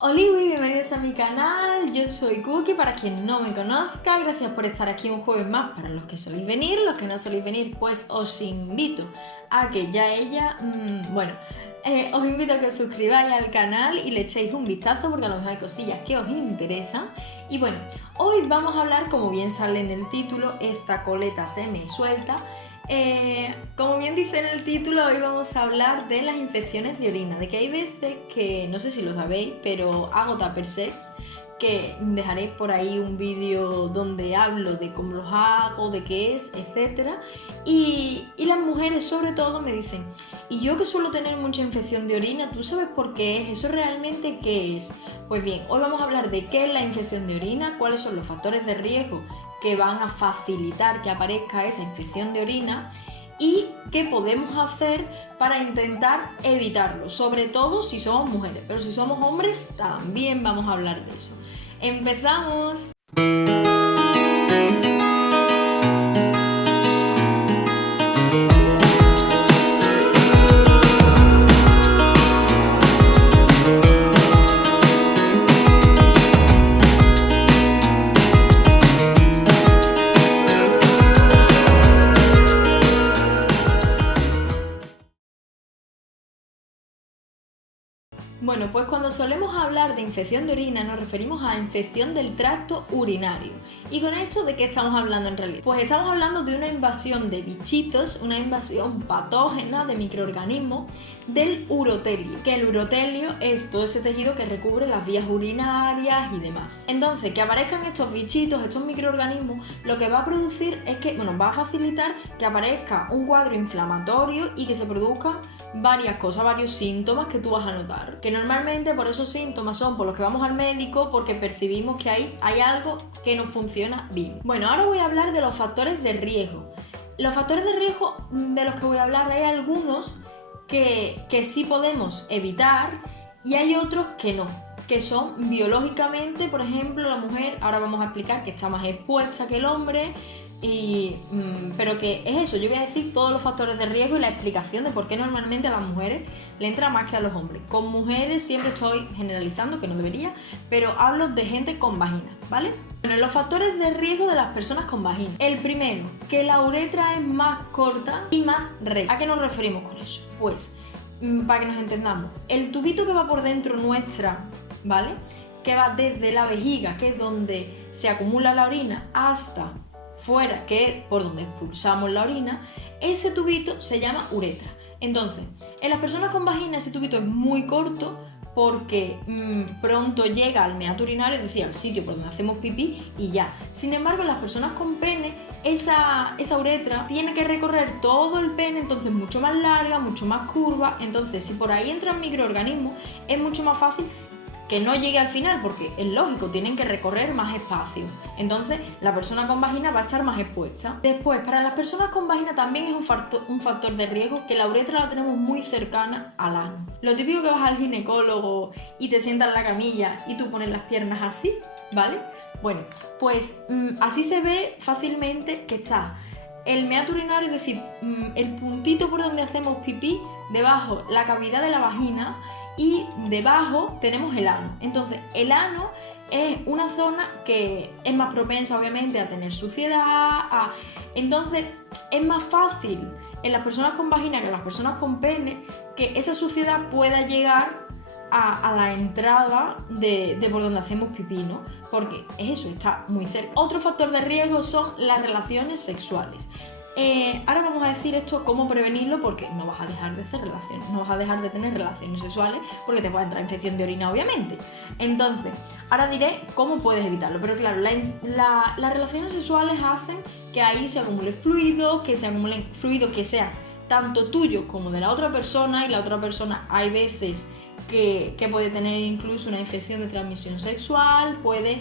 Hola y bienvenidos a mi canal, yo soy Cookie, para quien no me conozca, gracias por estar aquí un jueves más. Para los que soléis venir, los que no soléis venir, pues os invito a que os invito a que os suscribáis al canal y le echéis un vistazo porque a lo mejor hay cosillas que os interesan. Y bueno, hoy vamos a hablar, como bien sale en el título, esta coleta se me suelta. Como bien dice en el título, hoy vamos a hablar de las infecciones de orina, de que hay veces que, no sé si lo sabéis, pero hago tupper sex, que dejaré por ahí un vídeo donde hablo de cómo los hago, de qué es, etc. Y las mujeres sobre todo me dicen, y yo que suelo tener mucha infección de orina, ¿tú sabes por qué es? ¿Eso realmente qué es? Pues bien, hoy vamos a hablar de qué es la infección de orina, cuáles son los factores de riesgo que van a facilitar que aparezca esa infección de orina y qué podemos hacer para intentar evitarlo, sobre todo si somos mujeres, pero si somos hombres también vamos a hablar de eso. ¡Empezamos! Bueno, pues cuando solemos hablar de infección de orina nos referimos a infección del tracto urinario. ¿Y con esto de qué estamos hablando en realidad? Pues estamos hablando de una invasión de bichitos, una invasión patógena de microorganismos del urotelio, que el urotelio es todo ese tejido que recubre las vías urinarias y demás. Entonces, que aparezcan estos bichitos, estos microorganismos, lo que va a producir es que, va a facilitar que aparezca un cuadro inflamatorio y que se produzcan varias cosas, varios síntomas que tú vas a notar. Que normalmente por esos síntomas son por los que vamos al médico porque percibimos que hay algo que no funciona bien. Bueno, ahora voy a hablar de los factores de riesgo. Los factores de riesgo de los que voy a hablar hay algunos que sí podemos evitar y hay otros que no, que son biológicamente, por ejemplo, la mujer, ahora vamos a explicar que está más expuesta que el hombre. Pero que es eso, yo voy a decir todos los factores de riesgo y la explicación de por qué normalmente a las mujeres le entra más que a los hombres. Con mujeres siempre estoy generalizando, que no debería, pero hablo de gente con vagina, ¿vale? Bueno, los factores de riesgo de las personas con vagina. El primero, que la uretra es más corta y más recta. ¿A qué nos referimos con eso? Pues, para que nos entendamos, el tubito que va por dentro nuestra, ¿vale? Que va desde la vejiga, que es donde se acumula la orina, hasta fuera, que es por donde expulsamos la orina, ese tubito se llama uretra. Entonces, en las personas con vagina ese tubito es muy corto porque pronto llega al meato urinario, es decir, al sitio por donde hacemos pipí y ya. Sin embargo, en las personas con pene, esa uretra tiene que recorrer todo el pene, entonces mucho más larga, mucho más curva. Entonces, si por ahí entran microorganismos, es mucho más fácil que no llegue al final, porque es lógico, tienen que recorrer más espacio. Entonces, la persona con vagina va a estar más expuesta. Después, para las personas con vagina también es un factor de riesgo que la uretra la tenemos muy cercana al ano. Lo típico que vas al ginecólogo y te sientas en la camilla y tú pones las piernas así, ¿vale? Bueno, pues así se ve fácilmente que está el meato urinario, es decir, el puntito por donde hacemos pipí, debajo la cavidad de la vagina, y debajo tenemos el ano. Entonces, el ano es una zona que es más propensa, obviamente, a tener suciedad. Entonces, es más fácil en las personas con vagina que en las personas con pene que esa suciedad pueda llegar a la entrada de por donde hacemos pipí, ¿no? Porque es eso, está muy cerca. Otro factor de riesgo son las relaciones sexuales. Ahora vamos a decir esto, cómo prevenirlo, porque no vas a dejar de hacer relaciones, no vas a dejar de tener relaciones sexuales porque te puede entrar infección de orina, obviamente. Entonces, ahora diré cómo puedes evitarlo, pero claro, las relaciones sexuales hacen que ahí se acumule fluidos, que se acumulen fluidos que sean tanto tuyos como de la otra persona, y la otra persona hay veces que puede tener incluso una infección de transmisión sexual, puede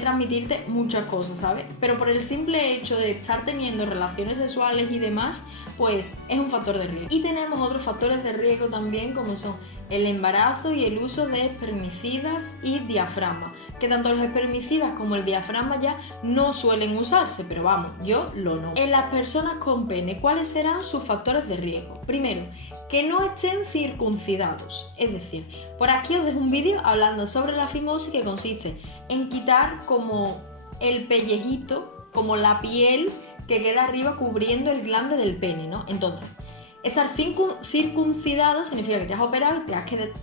transmitirte muchas cosas, ¿sabes? Pero por el simple hecho de estar teniendo relaciones sexuales y demás, pues es un factor de riesgo. Y tenemos otros factores de riesgo también, como son el embarazo y el uso de espermicidas y diafragma, que tanto los espermicidas como el diafragma ya no suelen usarse, pero vamos, yo lo no. En las personas con pene, ¿cuáles serán sus factores de riesgo? Primero, que no estén circuncidados, es decir, por aquí os dejo un vídeo hablando sobre la fimosis, que consiste en quitar como el pellejito, como la piel que queda arriba cubriendo el glande del pene, ¿no? Entonces, estar circuncidado significa que te has operado y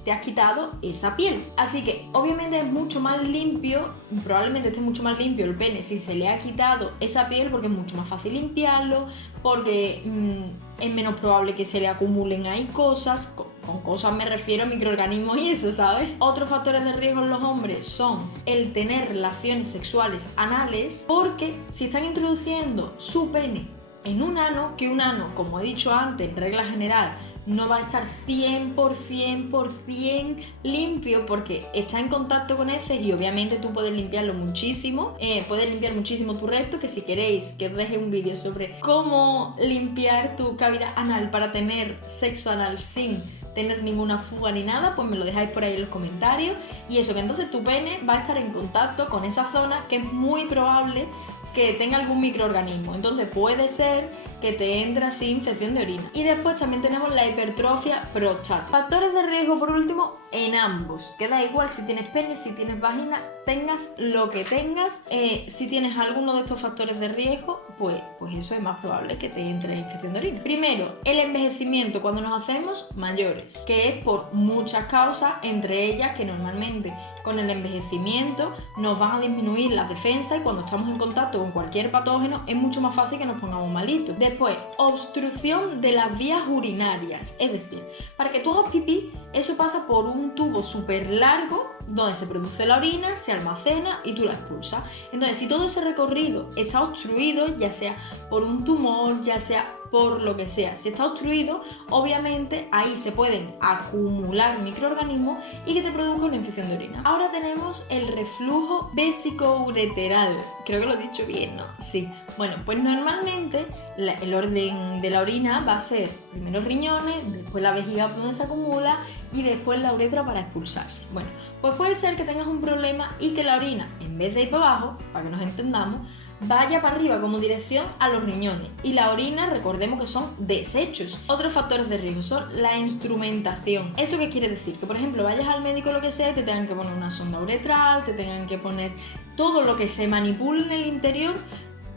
te has quitado esa piel. Así que obviamente es mucho más limpio, probablemente esté mucho más limpio el pene si se le ha quitado esa piel, porque es mucho más fácil limpiarlo, porque es menos probable que se le acumulen ahí cosas. Con cosas me refiero a microorganismos y eso, ¿sabes? Otros factores de riesgo en los hombres son el tener relaciones sexuales anales, porque si están introduciendo su pene en un ano, que un ano, como he dicho antes, en regla general, no va a estar 100% limpio porque está en contacto con heces, y obviamente tú puedes limpiarlo muchísimo, puedes limpiar muchísimo tu recto, que si queréis que os deje un vídeo sobre cómo limpiar tu cavidad anal para tener sexo anal sin tener ninguna fuga ni nada, pues me lo dejáis por ahí en los comentarios. Y eso, que entonces tu pene va a estar en contacto con esa zona, que es muy probable que tenga algún microorganismo, entonces puede ser que te entre así infección de orina. Y después también tenemos la hipertrofia prostática. Factores de riesgo, por último, en ambos, que da igual si tienes pene, si tienes vagina, tengas lo que tengas, si tienes alguno de estos factores de riesgo, pues eso es más probable que te entre infección de orina. Primero, el envejecimiento cuando nos hacemos mayores, que es por muchas causas, entre ellas que normalmente con el envejecimiento nos van a disminuir las defensas, y cuando estamos en contacto con cualquier patógeno es mucho más fácil que nos pongamos malitos. Después, obstrucción de las vías urinarias, es decir, para que tú hagas pipí, eso pasa por un tubo súper largo donde se produce la orina, se almacena y tú la expulsas. Entonces, si todo ese recorrido está obstruido, ya sea por un tumor, ya sea por lo que sea, si está obstruido, obviamente ahí se pueden acumular microorganismos y que te produzca una infección de orina. Ahora tenemos el reflujo vesicoureteral. Creo que lo he dicho bien, ¿no? Sí. Bueno, pues normalmente el orden de la orina va a ser primero riñones, después la vejiga donde se acumula y después la uretra para expulsarse. Bueno, pues puede ser que tengas un problema y que la orina, en vez de ir para abajo, para que nos entendamos, vaya para arriba como dirección a los riñones. Y la orina, recordemos que son desechos. Otros factores de riesgo son la instrumentación. ¿Eso qué quiere decir? Que por ejemplo vayas al médico o lo que sea y te tengan que poner una sonda uretral, te tengan que poner todo lo que se manipule en el interior.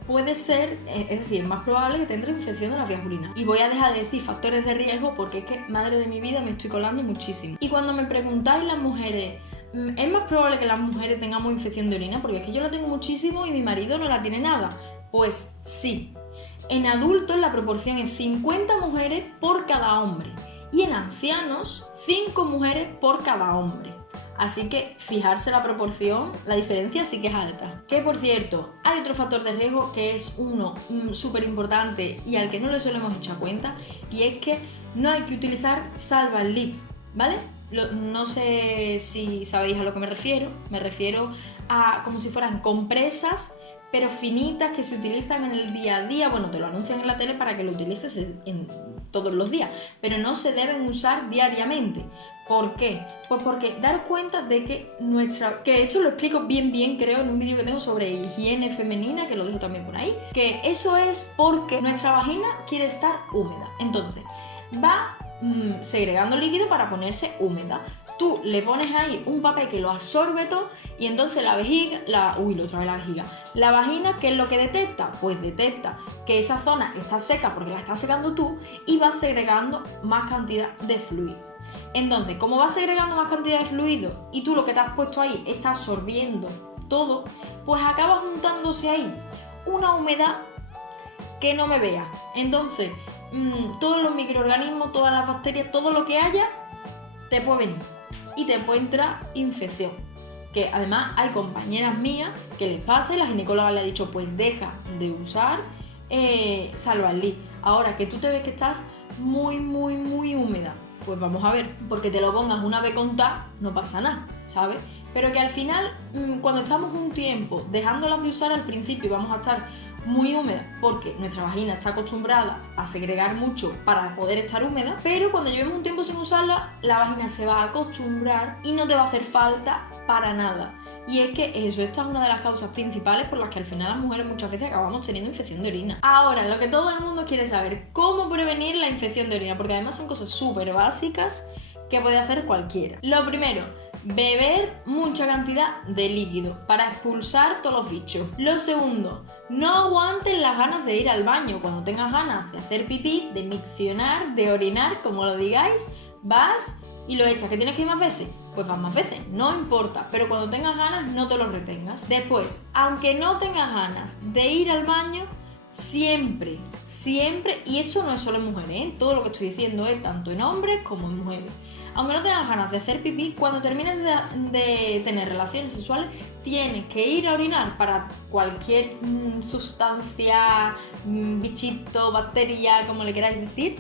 Puede ser, es decir, más probable que te entre infección de las vías urinarias. Y voy a dejar de decir factores de riesgo porque es que, madre de mi vida, me estoy colando muchísimo. Y cuando me preguntáis las mujeres, ¿es más probable que las mujeres tengamos infección de orina? Porque es que yo la tengo muchísimo y mi marido no la tiene nada. Pues sí. En adultos la proporción es 50 mujeres por cada hombre. Y en ancianos, 5 mujeres por cada hombre. Así que fijarse la proporción, la diferencia sí que es alta. Que por cierto, hay otro factor de riesgo que es uno súper importante y al que no le solemos echar cuenta, y es que no hay que utilizar Salva-Slip, ¿vale? No sé si sabéis a lo que me refiero a como si fueran compresas, pero finitas, que se utilizan en el día a día. Bueno, te lo anuncian en la tele para que lo utilices en todos los días, pero no se deben usar diariamente. ¿Por qué? Pues porque daros cuenta de que que esto lo explico bien creo en un vídeo que tengo sobre higiene femenina, que lo dejo también por ahí, que eso es porque nuestra vagina quiere estar húmeda, entonces va segregando líquido para ponerse húmeda. Tú le pones ahí un papel que lo absorbe todo y entonces la vagina, ¿qué es lo que detecta? Pues detecta que esa zona está seca porque la estás secando tú y va segregando más cantidad de fluido. Entonces, como va segregando más cantidad de fluido y tú lo que te has puesto ahí está absorbiendo todo, pues acaba juntándose ahí una humedad que no me vea. Entonces, todos los microorganismos, todas las bacterias, todo lo que haya, te puede venir y te puede entrar infección. Que además hay compañeras mías que les pasa y la ginecóloga le ha dicho, pues deja de usar Salva-Slip. Ahora que tú te ves que estás muy húmeda, pues vamos a ver, porque te lo pongas una vez contar, no pasa nada, ¿sabes? Pero que al final, cuando estamos un tiempo dejándolas de usar al principio, vamos a estar muy húmeda, porque nuestra vagina está acostumbrada a segregar mucho para poder estar húmeda, pero cuando llevemos un tiempo sin usarla, la vagina se va a acostumbrar y no te va a hacer falta para nada. Y es que esta es una de las causas principales por las que al final las mujeres muchas veces acabamos teniendo infección de orina. Ahora, lo que todo el mundo quiere saber, ¿cómo prevenir la infección de orina? Porque además son cosas súper básicas que puede hacer cualquiera. Lo primero, beber mucha cantidad de líquido para expulsar todos los bichos. Lo segundo, no aguanten las ganas de ir al baño. Cuando tengas ganas de hacer pipí, de miccionar, de orinar, como lo digáis, vas y lo echas. ¿Que tienes que ir más veces? Pues vas más veces, no importa, pero cuando tengas ganas no te lo retengas. Después, aunque no tengas ganas de ir al baño, siempre, y esto no es solo en mujeres, todo lo que estoy diciendo es tanto en hombres como en mujeres. Aunque no tengas ganas de hacer pipí, cuando termines de tener relaciones sexuales, tienes que ir a orinar para cualquier sustancia, bichito, bacteria, como le queráis decir,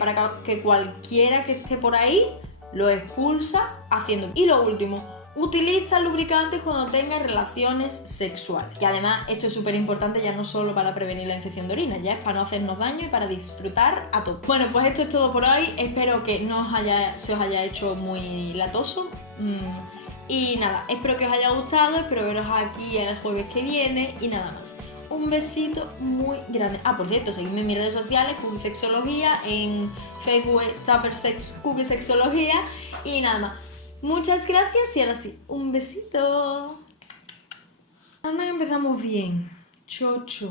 para que cualquiera que esté por ahí lo expulsa haciendo. Y lo último, utiliza lubricantes cuando tengas relaciones sexuales. Que además esto es súper importante ya no solo para prevenir la infección de orina, ya es para no hacernos daño y para disfrutar a tope. Bueno, pues esto es todo por hoy. Espero que se os haya hecho muy latoso. Y nada, espero que os haya gustado, espero veros aquí el jueves que viene y nada más. Un besito muy grande. Por cierto, seguidme en mis redes sociales, Cookie Sexología, en Facebook, Tupper Sex, Cookie Sexología y nada más. Muchas gracias y ahora sí, un besito. Anda, empezamos bien. Chocho.